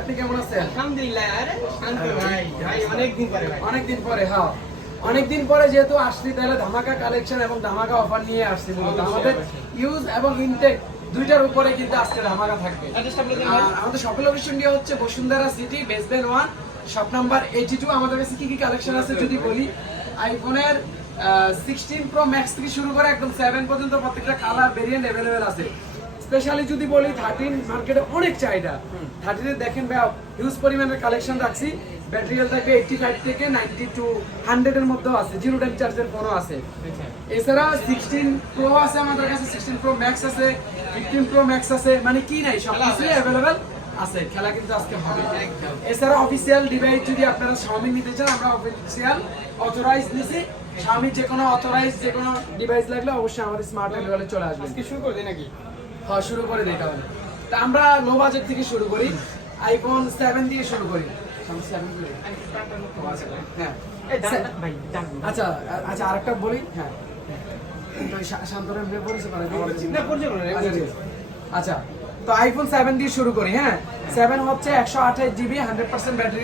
আপনি কেমন আছেন? আলহামদুলিল্লাহ। আরে শান্ত ভাই, ভাই অনেকদিন পরে ভাই। অনেকদিন পরে, হ্যাঁ অনেকদিন পরে যেহেতু আসছি তাহলে ধামাকা কালেকশন এবং ধামাকা অফার নিয়ে আসছি। মূলত আমাদের ইউজ এবং ইনটেক দুইটার উপরে কিন্তু আজকে ধামাকা থাকবে। আর আমাদের সকল লোকেশনটি হচ্ছে Bashundhara city basement 1 shop number 82। আমাদের কাছে কি কি কালেকশন আছে যদি বলি, আইফোনের 16 প্রো ম্যাক্স থেকে শুরু করে একদম 7 পর্যন্ত প্রত্যেকটা কালার ভেরিয়েন্ট अवेलेबल আছে। স্পেশালি যদি বলি 13 মার্কেটে অনেক চাহিদা। 13 এর দেখেন ভাই হিউজ পরিমাণের কালেকশন রাখছি। ব্যাটারি হেলথ থাকবে 85 থেকে 90 টু 100 এর মধ্যেও আছে, জিরো টাইম চার্জের ফোনও আছে। এছাড়া 16 প্রো আছে আমাদের কাছে, 16 প্রো ম্যাক্স আছে, 15 প্রো ম্যাক্স আছে, মানে কি নাই সব কিছুই अवेलेबल আছে। খেলা কিন্তু আজকে হবে। এছাড়া অফিসিয়াল ডিভাইস যদি আপনারা Xiaomi নিতে চান, আমরা অফিসিয়াল অথরাইজ নিছি। Xiaomi যে কোনো অথরাইজ যে কোনো ডিভাইস লাগলে অবশ্যই আমাদের স্মার্ট হ্যান্ডওয়ালে চলে আসবে। আজকে শুরু করে দিই নাকি? হ্যাঁ শুরু করে দিই তাহলে। তা আমরা লো বাজেট থেকে শুরু করি, আইফোন 7 দিয়ে শুরু করি। হ্যাঁ ভাই ডাক। আচ্ছা আচ্ছা আরেকটা বলি। হ্যাঁ শান্তরের পরিচয় করে দিই। না পরিচয় করে আচ্ছা, ঠিক আছে। আচ্ছা তো আইফোন 7 দিয়ে শুরু করি। হ্যাঁ 7 হচ্ছে 128 জিবি 100% ব্যাটারি।